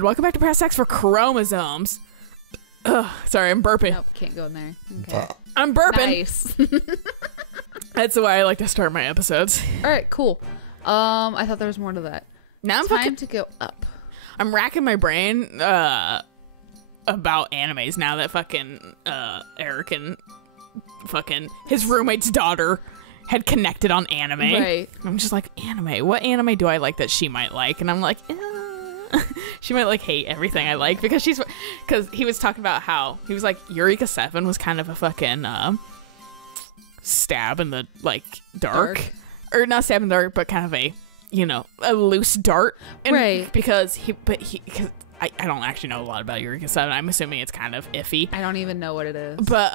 and welcome back to Past X for Chromosomes. Ugh, sorry, I'm burping. Nope, can't go in there. Okay. I'm burping. Nice. That's the way I like to start my episodes. All right, cool. I thought there was more to that. Now Time to go up. I'm racking my brain about animes now that fucking Eric and fucking his roommate's daughter had connected on anime. Right. I'm just like, anime. What anime do I like that she might like? And I'm like, she might like hate everything I like because he was talking about how he was like Eureka 7 was kind of a fucking stab in the like dark. Or not stab in the dark, but kind of a loose dart. And right. Because I don't actually know a lot about Eureka 7. I'm assuming it's kind of iffy. I don't even know what it is. But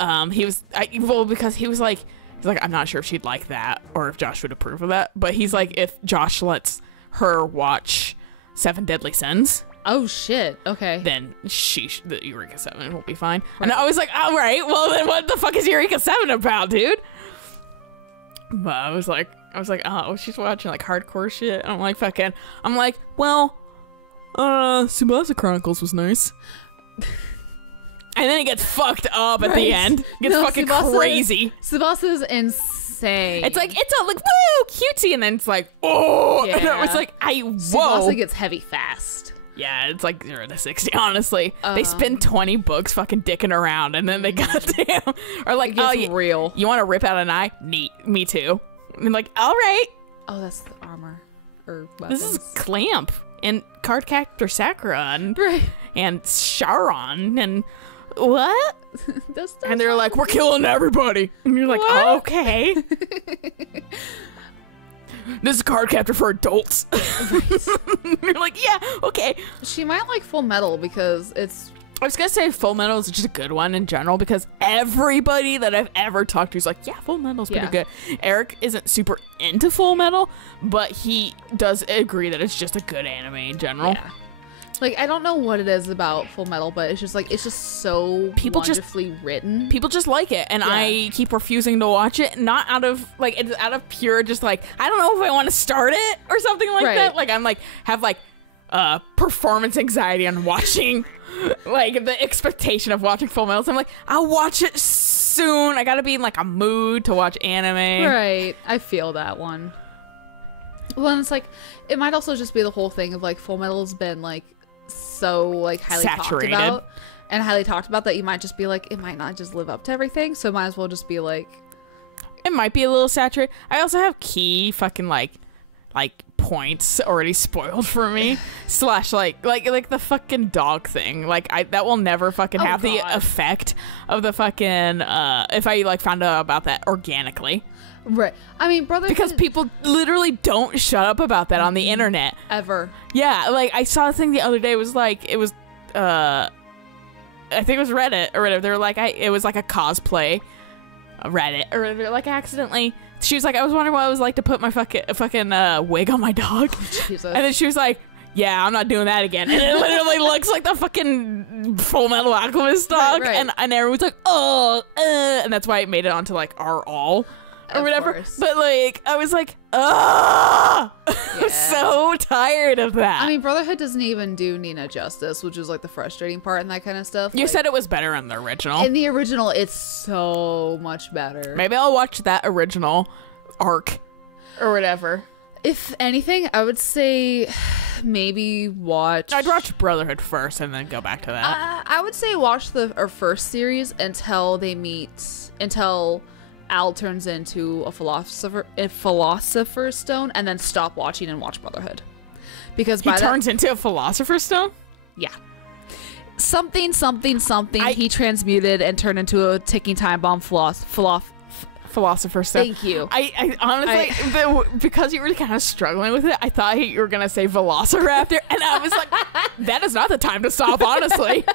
because he was like, I'm not sure if she'd like that or if Josh would approve of that. But he's like, if Josh lets her watch 7 Deadly Sins. Oh shit. Okay. Then the Eureka 7 will be fine. Right. And I was like, all right, well then what the fuck is Eureka 7 about, dude? But I was like, oh, she's watching like hardcore shit. And I'm like, well, Tsubasa Chronicles was nice. And then it gets fucked up at the end. It gets fucking crazy. Tsubasa's insane. It's like, it's all like, woo, cutesy. And then it's like, oh. Yeah. And I was like, whoa. Tsubasa gets heavy fast. Yeah, it's like 0 to 60, honestly. They spend 20 books fucking dicking around, and then they goddamn are like, real. You want to rip out an eye? Neat. Me too. And like, all right. Oh, that's the armor. Or weapons. This is Clamp and Cardcaptor Sakura and Sharon and what? And they're like, we're killing everybody. And you're like, oh, okay. This is Cardcaptor for adults. You're like, yeah, okay. She might like Full Metal because it's... I was going to say Full Metal is just a good one in general because everybody that I've ever talked to is like, yeah, Full Metal's pretty good. Eric isn't super into Full Metal, but he does agree that it's just a good anime in general. Yeah. Like, I don't know what it is about Full Metal, but it's just so wonderfully written. People just like it, and I keep refusing to watch it, not out of, like, it's out of pure just, like, I don't know if I want to start it or something like that. Like, I'm, like, have, like, performance anxiety on watching, like, the expectation of watching Full Metal. So I'm like, I'll watch it soon. I gotta be in, like, a mood to watch anime. Right. I feel that one. Well, and it's, like, it might also just be the whole thing of, like, Full Metal's been, like, so like highly saturated. talked about that you might just be like, it might not just live up to everything, so it might as well just be like, it might be a little saturated. I also have key fucking like points already spoiled for me / like the fucking dog thing, like that will never fucking have the effect of the fucking if I like found out about that organically. Right. I mean, Brotherhood... Because people literally don't shut up about that on the internet. Ever. Yeah, like, I saw a thing the other day, it was like, it was, I think it was Reddit or whatever. They were like, it was like a cosplay Reddit or whatever. Like, accidentally, she was like, I was wondering what it was like to put my fucking wig on my dog. Jesus. And then she was like, yeah, I'm not doing that again. And it literally looks like the fucking Full Metal Alchemist dog. Right. And everyone's like, and that's why it made it onto, like, our all. Or whatever, course. But like I was like, I'm so tired of that. I mean, Brotherhood doesn't even do Nina justice, which is like the frustrating part and that kind of stuff. You said it was better in the original. In the original, it's so much better. Maybe I'll watch that original arc or whatever. If anything, I would say maybe watch... I'd watch Brotherhood first and then go back to that. I would say watch the first series until Al turns into a philosopher's stone, and then stop watching and watch Brotherhood. Because he turns into a philosopher's stone? Yeah. Something, he transmuted and turned into a ticking time bomb philosopher's stone. Thank you. I honestly, because you were kind of struggling with it, I thought you were going to say Velociraptor, and I was like, that is not the time to stop, honestly.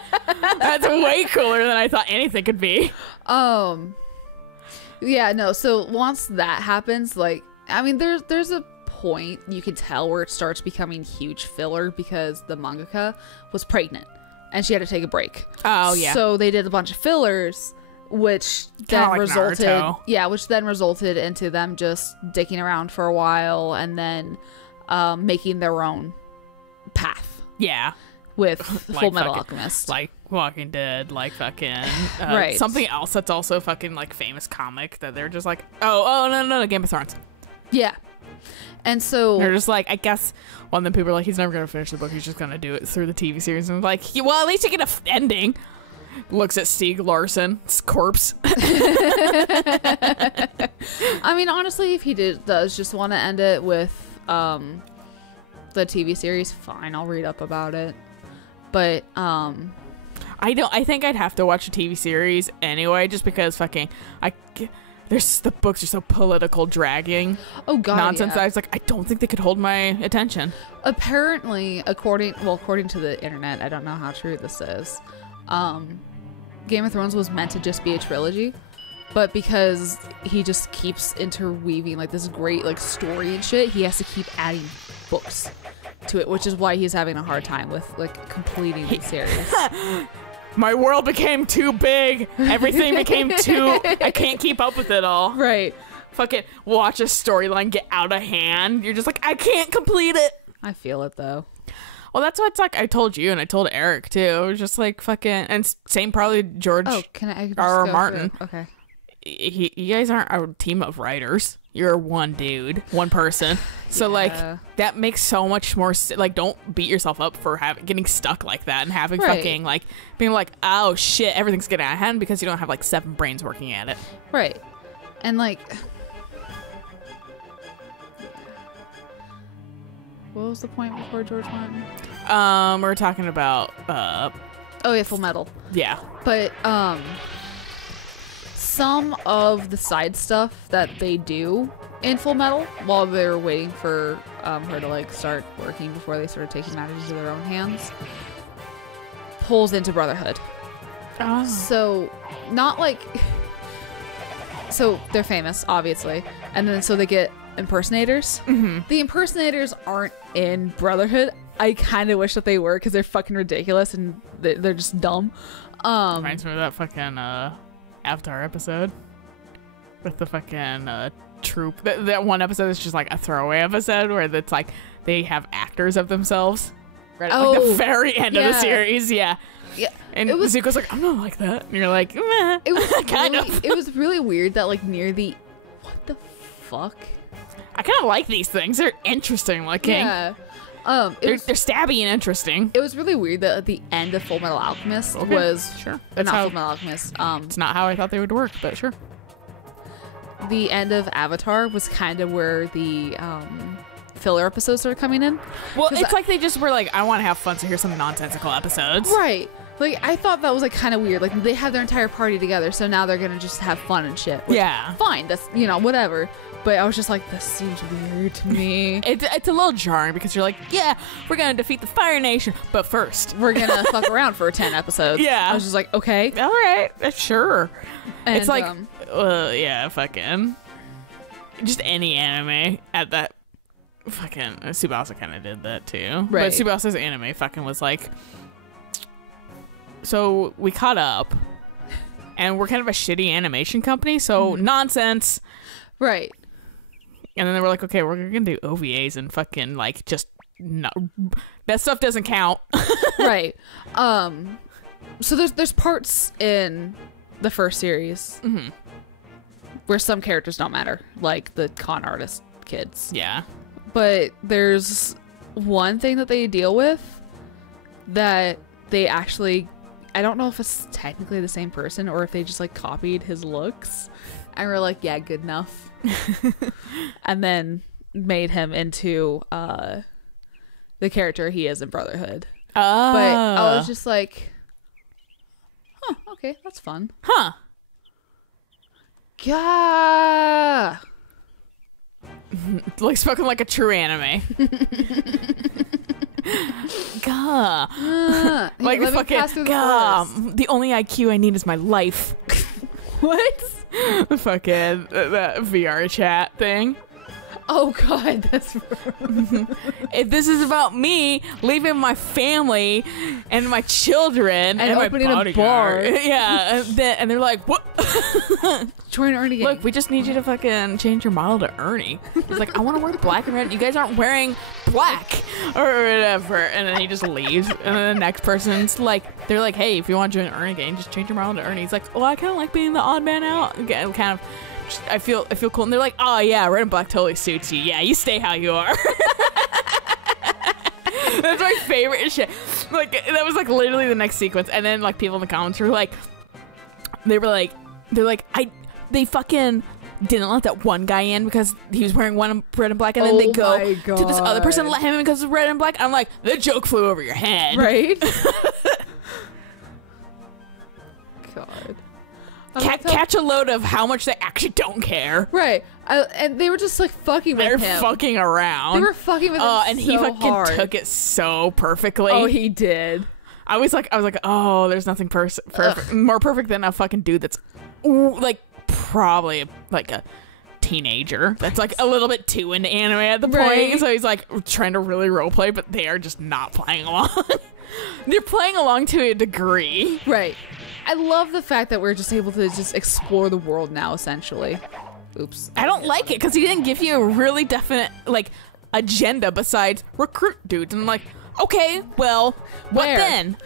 That's way cooler than I thought anything could be. Yeah, no, so once that happens, like, I mean, there's a point you can tell where it starts becoming huge filler because the mangaka was pregnant and she had to take a break. Oh, yeah. So they did a bunch of fillers, which then resulted into them just dicking around for a while and then making their own path. Yeah. with Like Full Metal fucking- Alchemist. like Walking Dead, like fucking Right. something else that's also fucking like famous comic that they're just like, oh no, Game of Thrones. Yeah. And so They're just like, I guess. Well, and then people are like, he's never gonna finish the book. He's just gonna do it through the TV series. And I'm like, well, at least you get a ending. Looks at Stieg Larsson's corpse. I mean, honestly, if he does just want to end it with the TV series, fine, I'll read up about it. But I think I'd have to watch a TV series anyway, just because fucking the books are so political, dragging oh god, nonsense. yeah. That I was like, I don't think they could hold my attention. Apparently, according to the internet, I don't know how true this is. Game of Thrones was meant to just be a trilogy, but because he just keeps interweaving like this great like story and shit, he has to keep adding books to it, which is why he's having a hard time with like completing the series. My world became too big. Everything became too. I can't keep up with it all. Right. Fucking watch a storyline get out of hand. You're just like, I can't complete it. I feel it though. Well, that's what it's like. I told you, and I told Eric too. It was just like fucking, and same probably George Oh, can I just R. go Martin. through? Okay. You guys aren't a team of writers. You're one dude, one person. So like Yeah. that makes so much more like, don't beat yourself up for getting stuck like that and having Right. fucking like being like, oh shit, everything's getting out of hand because you don't have like 7 brains working at it. Right. And like, what was the point before George Martin? We're talking about Oh yeah, Full Metal. yeah. But some of the side stuff that they do in Full Metal while they're waiting for her to like start working before they started taking matters into their own hands pulls into Brotherhood. Oh. So not like, so they're famous obviously, and then so they get impersonators. Mm-hmm. The impersonators aren't in Brotherhood. I kind of wish that they were, because they're fucking ridiculous and they're just dumb. Reminds me of that fucking Avatar episode with the fucking troop. That one episode is just like a throwaway episode where it's like they have actors of themselves right at like the very end of the yeah. series. Yeah. Yeah, And it was Zuko's like, I'm not like that. And you're like, meh. it was kind really, of. it was really weird that like near the, what the fuck? I kind of like these things. They're interesting looking. Yeah. They're stabby and interesting. It was really weird that at the end of Full Metal Alchemist Okay, was sure. That's That's not how. Full Metal Alchemist. It's not how I thought they would work, but sure. The end of Avatar was kind of where the filler episodes started coming in. Well, 'Cause it's like they just were like, I want to have fun, so here's some nonsensical episodes. Right. Like I thought that was like kind of weird. Like they have their entire party together, so now they're gonna just have fun and shit. Which, Yeah. fine. That's whatever. But I was just like, this seems weird to me. It's a little jarring because you're like, yeah, we're gonna defeat the Fire Nation, but first, We're gonna fuck around for 10 episodes. Yeah. I was just like, okay. all right, sure. And, It's like, yeah, fucking, just any anime at that. Fucking Tsubasa kind of did that too. Right. But Tsubasa's anime fucking was like, so we caught up, and we're kind of a shitty animation company, so nonsense. right. And then they were like, okay, we're gonna do OVAs and fucking like just no, that stuff doesn't count. Right. So there's parts in the first series where some characters don't matter, like the con artist kids. Yeah. But there's one thing that they deal with that they actually, I don't know if it's technically the same person or if they just like copied his looks and were like, yeah, good enough. And then made him into the character he is in Brotherhood. Oh. But I was just like, huh, okay, that's fun. huh. Yeah. Like spoken like a true anime. Gah. Like let me fucking pass through the gah. forest. The only IQ I need is my life. What? Fucking that VR chat thing. Oh god, that's If this is about me leaving my family and my children and my opening a bodyguard. bar. Yeah, and they're like, what? Join Ernie Gang. Look, we just need you to fucking change your model to Ernie. He's like, I want to wear black and red. You guys aren't wearing black or whatever. And then he just leaves. And then the next person's like, they're like, hey, if you want to join Ernie Gang, just change your model to Ernie. He's like, well, I kind of like being the odd man out. Kind of, I feel cool. And they're like, oh yeah, red and black totally suits you. Yeah, you stay how you are. That's my favorite shit. Like, that was like literally the next sequence. And then like people in the comments were like, they're like, they fucking didn't let that one guy in because he was wearing one red and black, and then they go to this other person and let him in because of red and black. I'm like, the joke flew over your head. Right? God. Catch a load of how much they actually don't care. Right. And they were just like fucking with him. They're fucking around. They were fucking with him and he fucking hard. took it so perfectly. Oh, he did. I was like, oh, there's nothing perfect, more perfect than a fucking dude that's like probably like a teenager that's like a little bit too into anime at the point. So he's like trying to really roleplay, but they are just not playing along. They're playing along to a degree. Right. I love the fact that we're just able to just explore the world now, essentially. Oops. I don't like it because he didn't give you a really definite like agenda besides recruit dudes. And I'm like, okay, well, what then?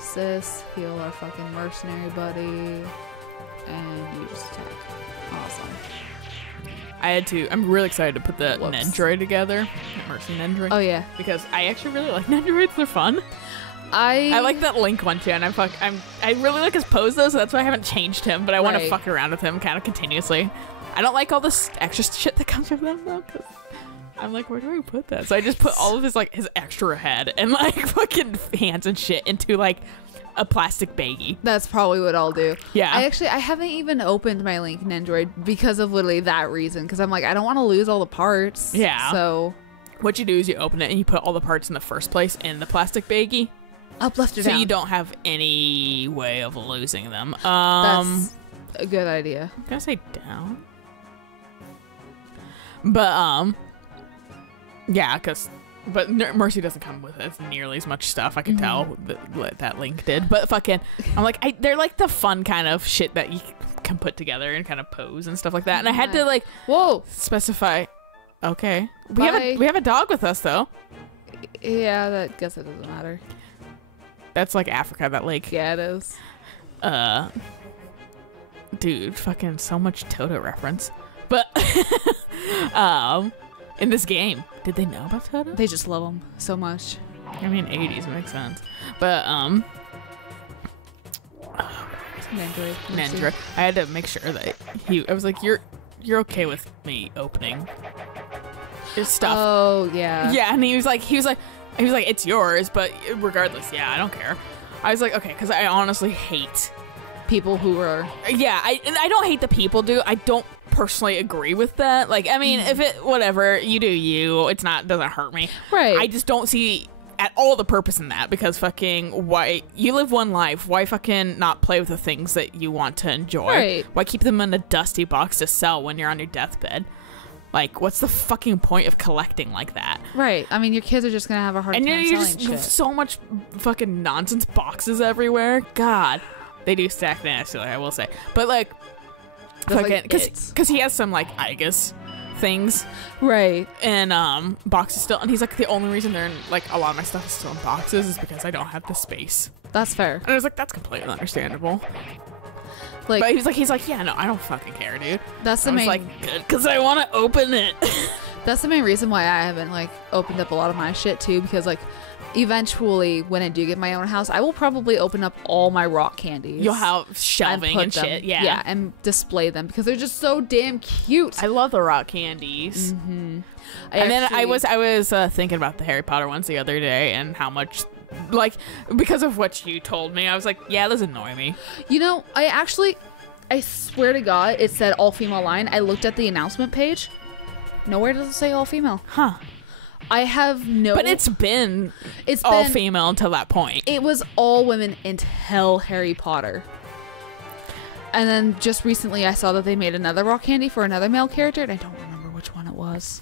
Sis, heal our fucking mercenary buddy, and you just attack. Awesome. I'm really excited to put the Nendroid together. Mercy Nendroid. Oh yeah. Because I actually really like Nendroids, they're fun. I like that Link one too, and I really like his pose though, so that's why I haven't changed him, but I want to fuck around with him kind of continuously. I don't like all this extra shit that comes with them though, because I'm like, where do I put that? So I just put all of his like his extra head and like fucking hands and shit into like a plastic baggie. That's probably what I'll do. Yeah. I haven't even opened my Link Nendroid because of literally that reason, because I'm like, I don't want to lose all the parts. Yeah. So what you do is you open it and you put all the parts in the first place in the plastic baggie. Up, left, or down. So you don't have any way of losing them. That's a good idea. I'm gonna say down. But yeah, but Mercy doesn't come with as nearly as much stuff. I can tell that Link did. But fucking, I'm like, they're like the fun kind of shit that you can put together and kind of pose and stuff like that. And I had to like, specify. Okay, we have a dog with us though. Yeah, that guess it doesn't matter. That's like Africa, that lake. Yeah, it is. Dude, fucking so much Toto reference. But in this game, did they know about Toto? They just love him so much. I mean, 80s makes sense. But Nendroid. I had to make sure that I was like, you're okay with me opening his stuff. Oh yeah. Yeah, and he was like, it's yours, but regardless, yeah, I don't care. I was like, okay, because I honestly hate people who are. Yeah, I don't hate the people, dude. I don't personally agree with that. Like, I mean, if it whatever you do, it doesn't hurt me. Right. I just don't see at all the purpose in that, because fucking why you live one life? Why fucking not play with the things that you want to enjoy? Right. Why keep them in a dusty box to sell when you're on your deathbed? Like, what's the fucking point of collecting like that? Right. I mean, your kids are just gonna have a hard time selling shit. And you're just so much fucking nonsense boxes everywhere. God, they do stack nasty, I will say. But like, fucking, because he has some like Igus things, right? And boxes still, and he's like, the only reason they're in, like, a lot of my stuff is still in boxes is because I don't have the space. That's fair. And I was like, that's completely understandable. Like, but he's like, yeah, no, I don't fucking care, dude. That's the main. Like, good, because I want to open it. That's the main reason why I haven't like opened up a lot of my shit too, because like, eventually when I do get my own house, I will probably open up all my rock candies. You'll have shelving and shit, yeah, and display them because they're just so damn cute. I love the rock candies. Mm-hmm. Then I was thinking about the Harry Potter ones the other day and how much. Like, because of what you told me, I was like, yeah, those annoy me. You know, I swear to God, it said all-female line. I looked at the announcement page. Nowhere does it say all-female. Huh. I have no... But it's been all-female until that point. It was all women until Harry Potter. And then just recently I saw that they made another rock candy for another male character, and I don't remember which one it was.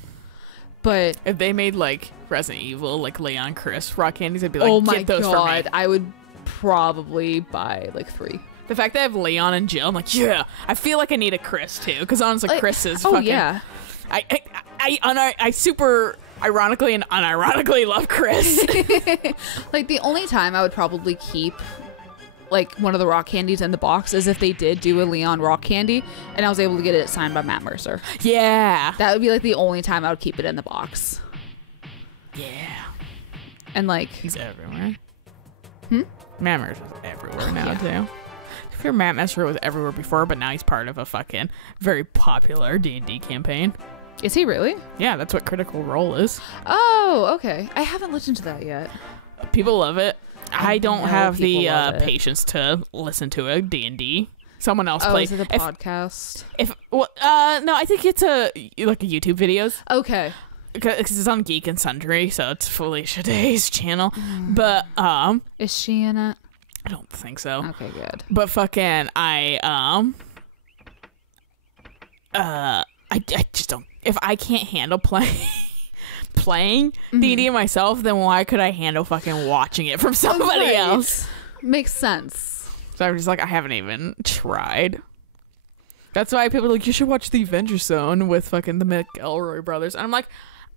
But If they made like Resident Evil, like Leon Chris rock candies, I'd be like, oh my get those for me. god, I would probably buy like 3. The fact that I have Leon and Jill, I'm like, yeah. I feel like I need a Chris too, because honestly, Like, Chris is oh fucking. yeah. I super ironically and unironically love Chris. Like the only time I would probably keep like one of the rock candies in the box is if they did do a Leon rock candy and I was able to get it signed by Matt Mercer. Yeah. That would be like the only time I would keep it in the box. Yeah. And like He's everywhere. Hmm? Matt Mercer's everywhere now yeah. too. I feel Matt Mercer was everywhere before, but now he's part of a fucking very popular D&D campaign. is he really? Yeah, that's what Critical Role is. Oh, okay. I haven't listened to that yet. People love it. I don't know have the people love it. patience to listen to a D&D. Someone else Oh, plays. is it a podcast? No, I think it's a YouTube videos. Okay. Because it's on Geek and Sundry, so it's Felicia Day's channel. But Is she in it? I don't think so. Okay, good. But fucking I just don't. If I can't handle playing D&D myself, then why could I handle fucking watching it from somebody Right. else? Makes sense. So I'm just like, I haven't even tried. That's why people are like, you should watch The Avenger Zone with fucking the McElroy brothers. And I'm like,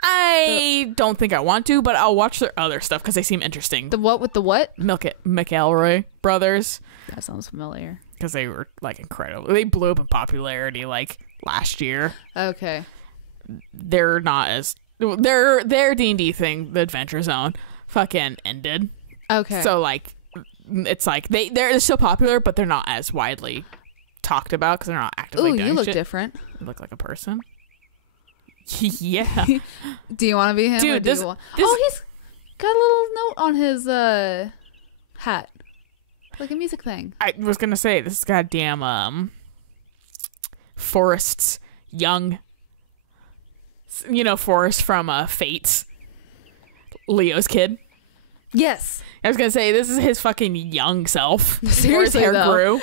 I don't think I want to, but I'll watch their other stuff because they seem interesting. The what with the what? McElroy brothers, That sounds familiar. because they were like incredible. They blew up in popularity like last year. Okay. They're not as their D&D thing, the Adventure Zone, fucking ended. Okay. So like, it's like they're still popular, but they're not as widely talked about because they're not actively ooh, doing you look shit. different. You look like a person. Yeah. Do you want to be him? Dude, or do this- you want- this- oh, he's got a little note on his hat, like a music thing. I was gonna say this goddamn Forrest's young, Forrest from Fates, Leo's kid. Yes. I was gonna say this is his fucking young self. Before his Seriously, hair though. grew.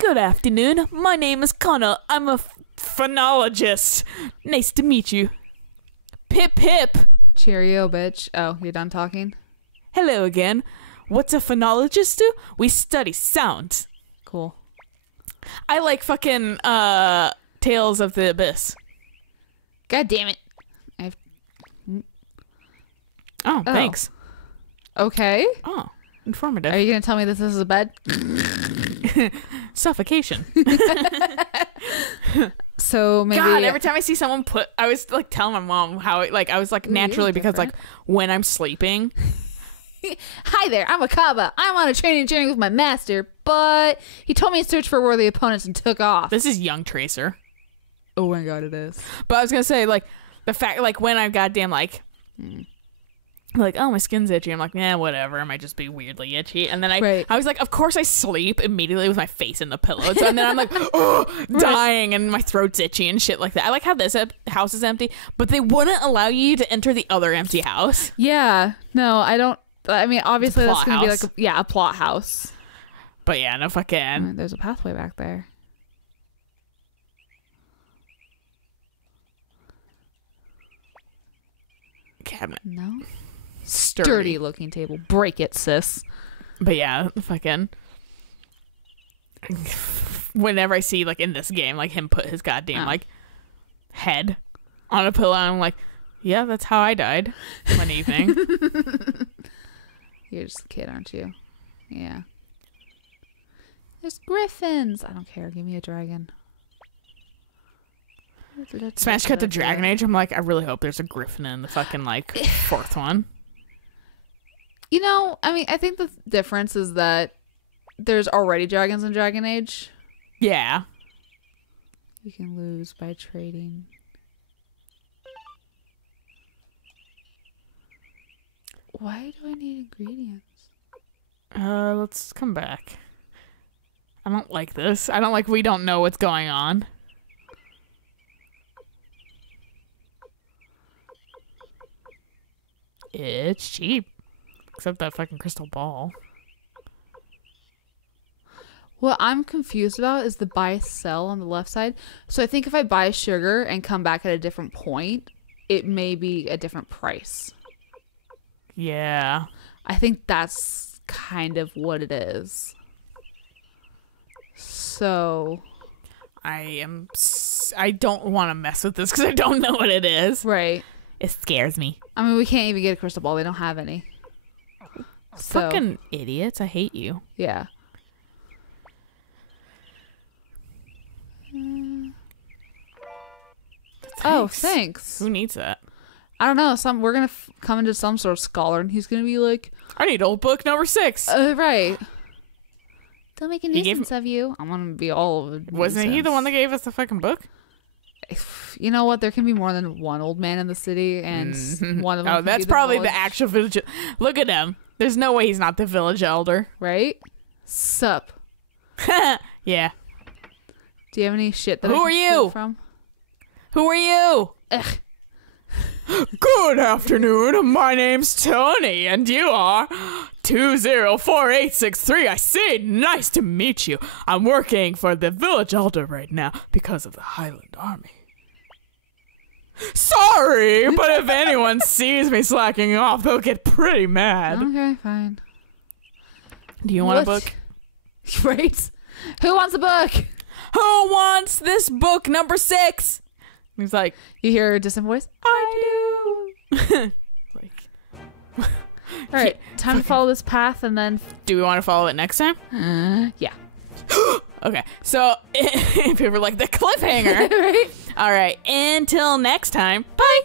Good afternoon. My name is Connor. I'm a phonologist. Nice to meet you. Pip pip. Cheerio, bitch. Oh, you're done talking? Hello again. What's a phonologist do? We study sounds. Cool. I like fucking Tales of the Abyss. God damn it. Oh, thanks. Okay. Oh, informative. Are you going to tell me this is a bed? Suffocation. So maybe. God, every time I see someone I was like telling my mom how I was like Ooh, naturally you're because like when I'm sleeping. Hi there, I'm Akaba. I'm on a training journey with my master, but he told me to search for worthy opponents and took off. This is Young Tracer. Oh my god, it is. But I was gonna say like the fact like when I'm goddamn like oh, my skin's itchy. I'm like, yeah, whatever. It might just be weirdly itchy. And then I was like, of course I sleep immediately with my face in the pillows. And then I'm like, oh, dying and my throat's itchy and shit like that. I like how this house is empty, but they wouldn't allow you to enter the other empty house. Yeah. No, I don't. I mean, obviously It's a that's plot going to be like house. a plot house. But yeah, no fucking. There's a pathway back there. Cabinet. No. Sturdy. Dirty looking table. Break it, sis. But yeah, fucking. Whenever I see like in this game, like him put his goddamn like head on a pillow, I'm like, yeah, that's how I died one evening. You're just a kid, aren't you? Yeah. There's griffins. I don't care. Give me a dragon. Smash cut to Dragon Age. I'm like, I really hope there's a griffin in the fucking like fourth one. You know, I mean, I think the difference is that there's already dragons in Dragon Age. Yeah. You can lose by trading. Why do I need ingredients? Let's come back. I don't like this. I don't like we don't know what's going on. It's cheap. Except that fucking crystal ball. What I'm confused about is the buy sell on the left side. So I think if I buy sugar and come back at a different point, it may be a different price. Yeah. I think that's kind of what it is. So, I don't want to mess with this because I don't know what it is. right. It scares me. I mean, we can't even get a crystal ball. They don't have any. So, Fucking idiots. I hate you. yeah. Oh, thanks. Who needs that? I don't know. We're gonna come into some sort of scholar, and he's gonna be like, I need old book number 6. right. Don't make a He gave nuisance of you. I'm gonna be all. Wasn't he the one that gave us the fucking book? You know what? There can be more than one old man in the city, and one of them. Oh, can that's be probably village, the actual village. Look at him. There's no way he's not the village elder. right? Sup? Yeah. Do you have any shit that Who I can are steal you? from? Who are you? Ugh. Good afternoon. My name's Tony, and you are 204863. I see. Nice to meet you. I'm working for the village elder right now because of the Highland Army. Sorry, but if anyone sees me slacking off, they'll get pretty mad. Okay, fine. Do you want a What? book? Right? Who wants a book? Who wants this book number 6? He's like, You hear a distant voice? I do. Like, All right, time to follow this path, and then do we want to follow it next time? yeah. Okay, so people were like the cliffhanger. Right? All right, until next time, bye.